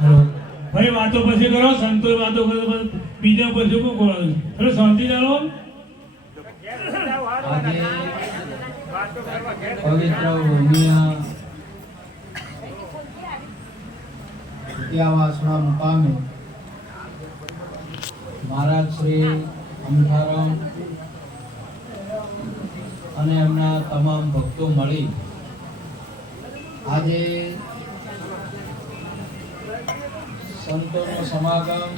ભાઈ વાતો પછી કરો, સંતો વાતો કરો, બીજા પછી શું કરો? થોડું શાંતિ ચાલો. આજે પવિત્ર ભૂમિયા વિદ્યાવાસના મુકામે મહારાજ શ્રી અમથારામ અને એમના તમામ ભક્તો મળી આજે સંતોનો સમાગમ,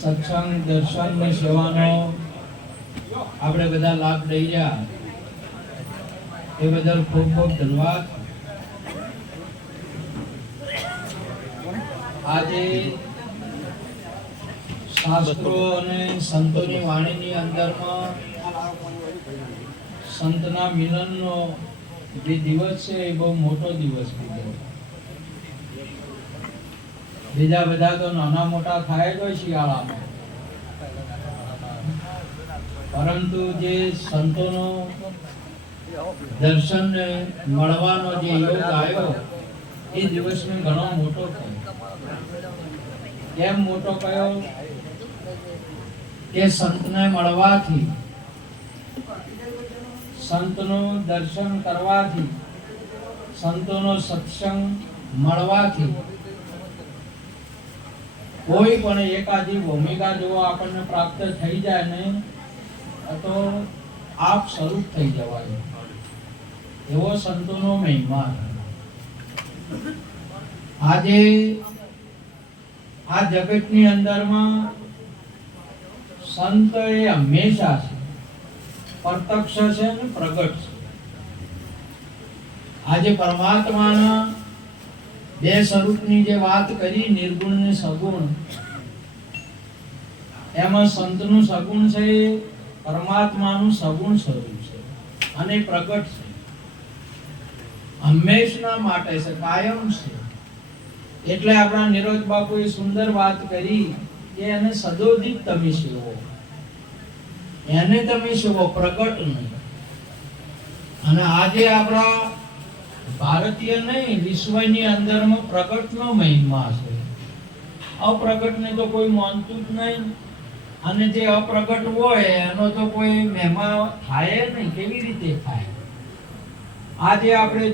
સત્સંગ, દર્શન ને સેવાનો આપણે બધા લાભ લઈ રહ્યા એ બદલ ખૂબ ખૂબ ધન્યવાદ. આજે શાસ્ત્રો અને સંતોની વાણીની અંદરમાં સંતના મિલનનો જે દિવસ છે એ બહુ મોટો દિવસ કીધો. બીજા બધા તો નાના મોટા થાય તો શિયાળામાં, પરંતુ જે સંતોનો દર્શન મળવાનો જે યોગ આવ્યો એ દિવસને ઘણો મોટો થયો. કેમ મોટો કયો? કે સંતને મળવાથી, સંતનું દર્શન કરવાથી, સંતોનો સત્સંગ મળવાથી કોઈ પણ એકાદી ભૂમિકા જો આપણને પ્રાપ્ત થઈ જાય ને તો આપ સ્વરૂપ થઈ જવાય, એવો સંતોનો મહિમા. આજે આ જગતની અંદરમાં સંત એ હંમેશા છે, પ્રત્યક્ષ છે ને પ્રગટ છે. આજે પરમાત્માના બે સ્વરૂપની જે વાત કરી, નિર્ગુણ ને સગુણ, એમાં સંતનું સગુણ છે, પરમાત્માનું સગુણ સ્વરૂપ છે અને પ્રગટ છે, હંમેશના માટે છે, કાયમ છે. એટલે આપણા નિરોધ બાપુએ સુંદર વાત કરી કે એને સદોદિત તમે સેવો, એને તમે સેવો, પ્રગટ નહીં. અને આજે આપણા ભારતીય નહીં, વિશ્વની અંદરમાં પ્રગટનો મહિમા છે. અપ્રગટને તો કોઈ માનતું જ નહીં, અને જે અપ્રગટ હોય એનો તો કોઈ મહિમા થાય નહીં. કેવી રીતે થાય? આજે આપણે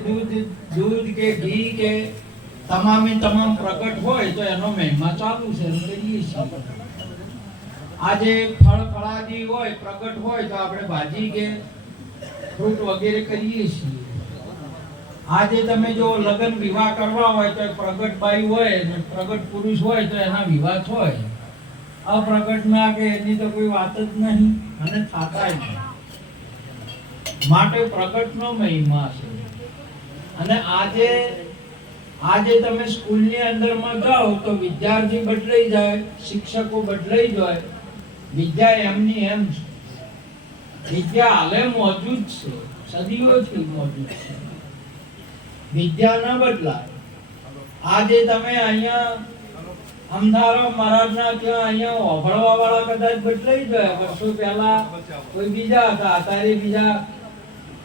દૂધ કે ઘી કે તમામે તમામ પ્રગટ હોય તો એનો મહિમા ચાલુ છે, કરીએ છીએ. આજે ફળ ફળાદી હોય, પ્રગટ હોય તો આપણે ભાજી કે ફ્રૂટ વગેરે કરીએ છીએ. આજે તમે જો લગ્ન વિવાહ કરવા હોય તો પ્રગટ બાઈ હોય અને પ્રગટ પુરુષ હોય તો એના વિવાહ હોય. અપ્રગટ ના કે એની તો કોઈ વાત જ નહીં અને થાતા નહીં. માટે પ્રગટનો મહિમા છે. અને આજે તમે સ્કૂલની અંદરમાં જાઓ તો વિદ્યાર્થી બદલાઈ જાય, શિક્ષકો બદલાઈ જાય, વિદ્યા એમની એમ છે. વિદ્યા હાલે મોજૂદ છે, સદીઓથી મોજૂદ છે. વિદ્યા ન બદલાય. આજે તમે અહીંયા અમથારામ મહારાજના ત્યાં અહીંયા ઓભળવા વાળા કદાચ બદલાઈ જાય. વર્ષો પહેલા કોઈ બીજા હતા, અત્યારે બીજા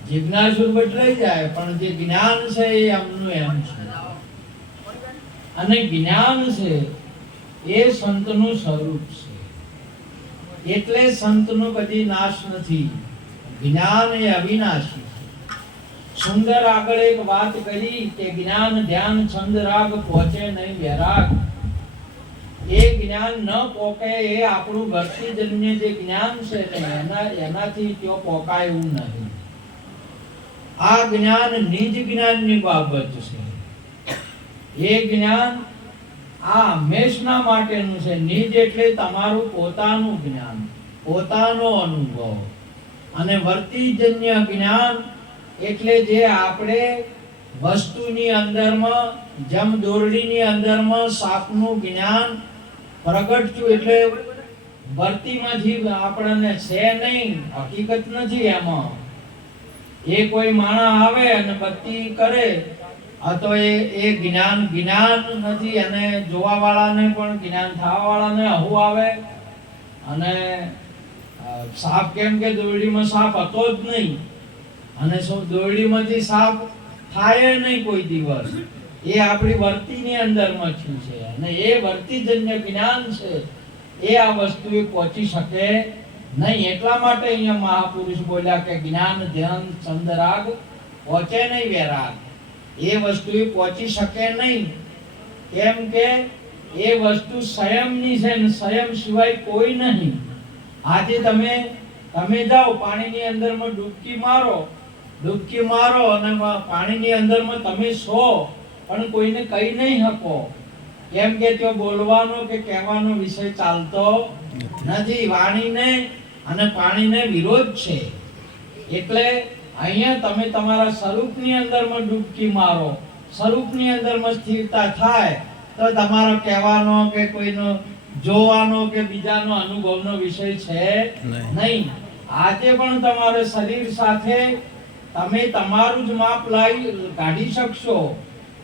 જિજ્ઞાસુ બદલાઈ જાય, પણ જે જ્ઞાન છે એ એમનું એમ છે. અને જ્ઞાન છે એ સંતનું સ્વરૂપ છે. એટલે સંતનો કદી નાશ નથી. જ્ઞાન એ અવિનાશી છે. સુંદર આગળ એક વાત કરી કે જ્ઞાન ધ્યાન છંદ રાગ પહોંચે નહીં વૈરાગ. એ જ્ઞાન ન પોકે એ આપણું ભક્તિજન્ય જે જ્ઞાન છે ને એનાથી त्यो પોકાય એવું નહીં. આ જ્ઞાન નિજ જ્ઞાનની બાબત છે. એ જ્ઞાન આ હંમેશના માટેનું છે. નિજ એટલે તમારું પોતાનું જ્ઞાન, પોતાનો અનુભવ. અને વર્તિજન્ય જ્ઞાન એટલે જે આપણે વસ્તુની અંદરમાં, જેમ દોરડીની અંદરમાં સાપનું જ્ઞાન પ્રગટ થયું, એટલે વર્તીમાંથી આપણને છે નહીં, હકીકત નથી એમાં. એ કોઈ માણસ આવે અને બત્તી કરે તો એ જ્ઞાન નથી. અને જોવા વાળાને પણ જ્ઞાન થવા વાળાને હવું આવે. અને સાપ કેમ કે દોરડીમાં સાપ હતો જ નહીં, અને શું દોરડીમાંથી સાપ થાય નહીં કોઈ દિવસ. એ આપણી વર્તીની અંદરમાં થયું છે અને એ વર્તીજન્ય જ્ઞાન છે એ આ વસ્તુએ પહોંચી શકે નહીં. એટલા માટે અહીંયા મહાપુરુષ બોલ્યા કે જ્ઞાન ધ્યાન છંદ રાગ પહોંચે નહીં વૈરાગ. એ વસ્તુએ પહોંચી શકે નહીં. કેમ કે એ વસ્તુ સંયમની છે ને સંયમ સિવાય કોઈ નહીં. આજે તમે જાઓ પાણીની અંદરમાં ડૂબકી મારો અને પાણીની અંદરમાં તમે છો પણ કોઈને કહી નહીં શકો. કેમ કે ત્યાં બોલવાનો કે કહેવાનો વિષય ચાલતો નથી. વાણીને અને પાણીને વિરોધ છે. એટલે અહીંયા તમે તમારા સ્વરૂપની અંદરમાં ડૂબકી મારો, સ્વરૂપની અંદરમાં સ્થિરતા થાય તો તમારો કહેવાનો કે કોઈનો જોવાનો કે બીજાનો અનુભવનો વિષય છે નહીં. આજે પણ તમારે શરીર સાથે તમે તમારું જ માપ કાઢી શકશો.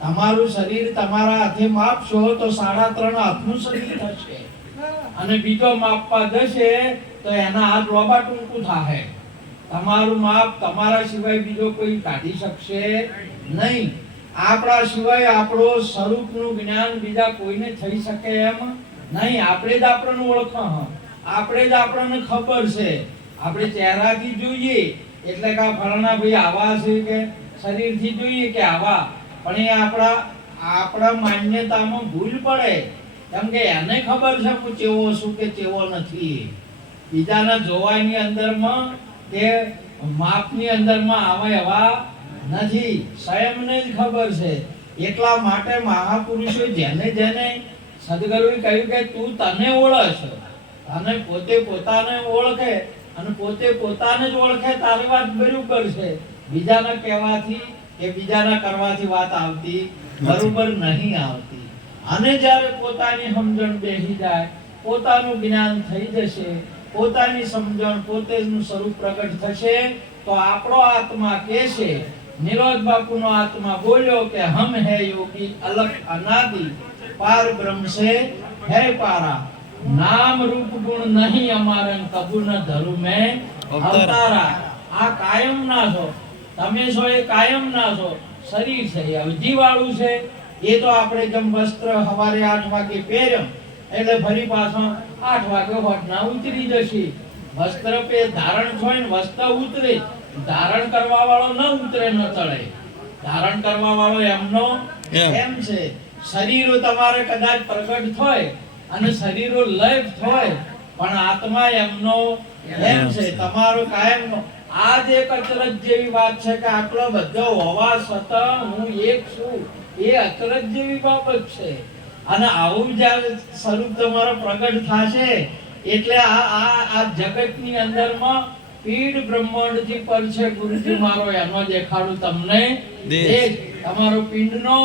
તમારું શરીર તમારા હાથે માપશો તો 3.5 હાથનું શરીર થશે અને બીજો માપવા જશે તો એના હાથ લોબા ટૂંકું થાય. તમારું માપ તમારા સિવાય બીજો કોઈ કાઢી શકશે નહીં. આપણા સિવાય આપણો સ્વરૂપનું જ્ઞાન બીજા કોઈને થઈ શકે એમ નહીં. આપણે જ આપણને ઓળખા, આપણે જ આપણને ખબર છે. આપણે ચહેરાથી જોઈએ એટલે કે ફલાણા ભાઈ આવા છે કે શરીરથી જોઈએ કે આવા, પણ એ આપણા માન્યતામાં ભૂલ પડે. કેમ કે એને ખબર છે હું કેવો છું કે કેવો નથી. બીજાના જોવાની અંદરમાં કે માપની અંદરમાં આવે એવા નથી. સ્વયંને જ ખબર છે. એટલા માટે મહાપુરુષો જેને સદગુરુએ કહ્યું કે તું તને ઓળખ, અને પોતે પોતાને ઓળખે અને પોતે પોતાને જ ઓળખે તારી વાત બરોબર છે. બીજાના કહેવાથી કે બીજાના કરવાથી વાત આવતી બરોબર નહીં આવતી. અને જ્યારે પોતાની સમજણ બેસી જાય, પોતાનું જ્ઞાન થઈ જશે, પોતાની સમજણ પોતેનું સ્વરૂપ પ્રગટ થશે તો આપણો આત્મા કે છે, નિરોધ બાપુનો આત્મા બોલ્યો કે હમ હે યોગી અલગ અનાદિ પાર બ્રહ્મ से है पारा नाम रूप गुण नहीं हमारे कबू न धरु में अवतारा. આ કાયમ ના છો, તમે છો એ કાયમ ના છો. શરીર છે એ અવધિ વાળું છે. એ તો આપણે જેમ વસ્ત્ર સવારે 8 વાગે પહેર્યો એટલે ફરી પાછો 8 વાગે હોટના ઉતરી જશે. વસ્ત્ર પે ધારણ થાય ને વસ્ત્ર ઉતરે, ધારણ કરવા વાળો ન ઉતરે ન ચડે. ધારણ કરવા વાળો એમનો એમ છે. શરીરો તમારે કદાચ પ્રગટ થાય અને શરીરો લય થાય પણ આત્મા એમનો એમ છે. તમારો કાયમનો આ જે અચરજ જેવી વાત છે કે આટલો બધો હોવા છતાં હું એક છું, એ અચરજ જેવી બાબત છે. અને આવું જ્યારે સ્વરૂપ તમારો પ્રગટ થશે એટલે આ જગતની અંદરમાં પીડ બ્રહ્માંડથી પર છે ગુરુજી મારો એનો દેખાડું તમને દેખ. તમારો પિંડનો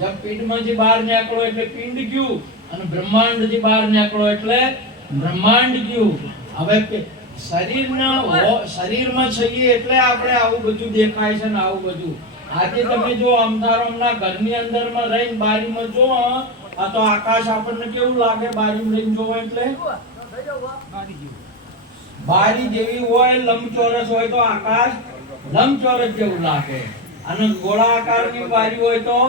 જબ પિંડમાંથી બહાર નીકળો એટલે પિંડ ગયું અને બ્રહ્માંડથી બહાર નીકળો એટલે બ્રહ્માંડ ગયું. હવે શરીરમાં છીએ એટલે આપણે આવું બધું દેખાય છે ને આવું બધું. આજે તમે જો અમથારમના ઘરની અંદરમાં રહીને બારીમાં જો આ તો આકાશ આપણને કેવું લાગે બારીમાં રહીને જોવો એટલે બારી જેવી હોય લંબચોરસ હોય તો આકાશ લંબચોરસ જેવું લાગે અને ગોળાકારની બારી હોય તો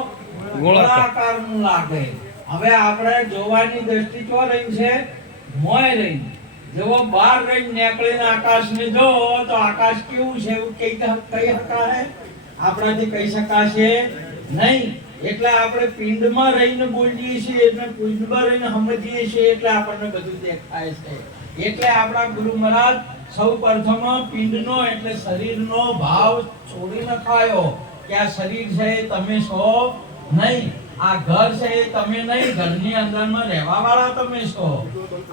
ગોળાકારનું લાગે. હવે આપણે જોવાની દ્રષ્ટિ ચો રહી છે મોય રહી. જો બહાર રહીને નીકળીને આકાશને જો તો આકાશ કેવું છે એવું કહી શકાય? આપણાથી કહી શકાશે નહીં. એટલે આપણે પિંડમાં રહીને બોલીએ છીએ એટલે પિંડમાં રહીને સમજીએ છીએ એટલે આપણને બધું દેખાય છે. એટલે આપણા ગુરુ મહારાજ સૌ પ્રથમ પિંડનો એટલે શરીરનો ભાવ છોડી નખાયો કે આ શરીર છે તમે છો નહીં, આ ઘર છે તમે નહીં, ઘરની અંદરમાં રહેવા વાળા તમે છો.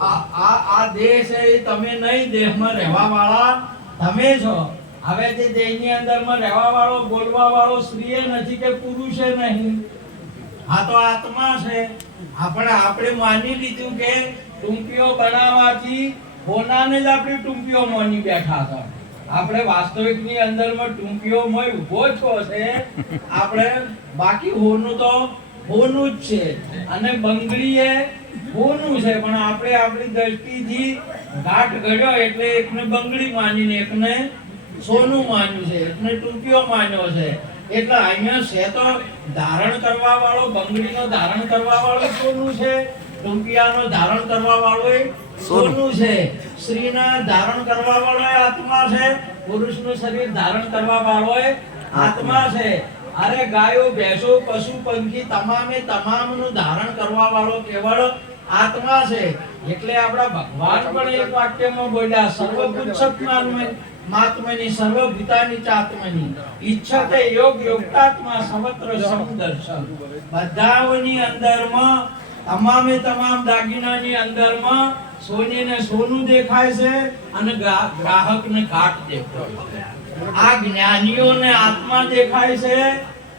આ દેહ છે તમે નહીં, દેહમાં રહેવા વાળા તમે છો. હવે તે દેહની અંદરમાં રહેવા વાળો બોલવા વાળો સ્ત્રી નથી કે પુરુષે નહીં, આ તો આત્મા છે. આપણે માની લીધું કે ટૂંકીઓ બનાવવાથી હોનાને જ આપણે ટૂંકીઓ માની બેઠા હતા. આપણે વાસ્તવિકની અંદરમાં ટૂંકીઓમાં ઊભો છો છે આપણે, બાકી હોનું તો હોનું જ છે અને બંગડી એ હોનું છે. પણ આપણે આપણી દ્રષ્ટિથી ઘાટ ઘડ્યો એટલે એકને બંગડી માનીને એકને સોનું માન્યું છે, એકને ટૂંકીઓ માન્યો છે. એટલે અહીંયા છે તો ધારણ કરવા વાળો, બંગડીનો ધારણ કરવા વાળો સોનું છે, રૂપિયાનો ધારણ કરવા વાળો એ સોનું છે, સ્ત્રીના ધારણ કરવા વાળો એ આત્મા છે, પુરુષનું શરીર ધારણ કરવા વાળો એ આત્મા છે. અરે ગાયો, ભેંસો, પશુ, પંખી તમામે તમામનું ધારણ કરવા વાળો કેવળ આત્મા છે. એટલે આપણા ભગવાન પણ એક વાક્યમાં બોલ્યા, સર્વભૂતસત્માન્મય માત્મની સર્વભૂતાની ચાત્મની ઈચ્છતે યોગ યોગતાત્મા સર્વત્ર સમદર્શન. બધાઓની અંદરમાં, તમામે તમામ દાગીનાની અંદરમાં સોનીને સોનું દેખાય છે અને ગ્રાહકને ઘાટ દેખાય છે. આ જ્ઞાનીઓને આત્મા દેખાય છે,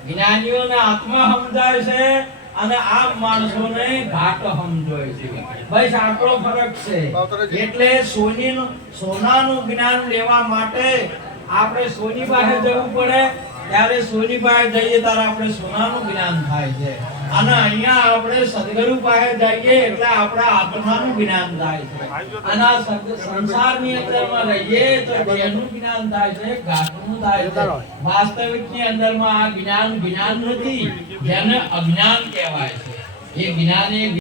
જ્ઞાનીઓને આત્મા સમજાય છે અને આ માણસોને ઘાટ સમજાય છે. બસ આટલો ફરક છે. એટલે સોનાનું જ્ઞાન લેવા માટે આપણે સોની પાસે જવું પડે. ત્યારે સોની પાસે જઈએ ત્યારે આપણે સોનાનું જ્ઞાન થાય છે. અને અહીંયા આપણે સદગુરુ પાસે જઈએ એટલે આપણા આત્માનું જ્ઞાન થાય છે. અને આ સંસારની અંદરમાં રહીએ તો દેહનું જ્ઞાન થાય છે, ઘાટનું થાય છે. વાસ્તવિકની અંદરમાં આ જ્ઞાન નથી, જેને અજ્ઞાન કહેવાય છે. એ જ્ઞાન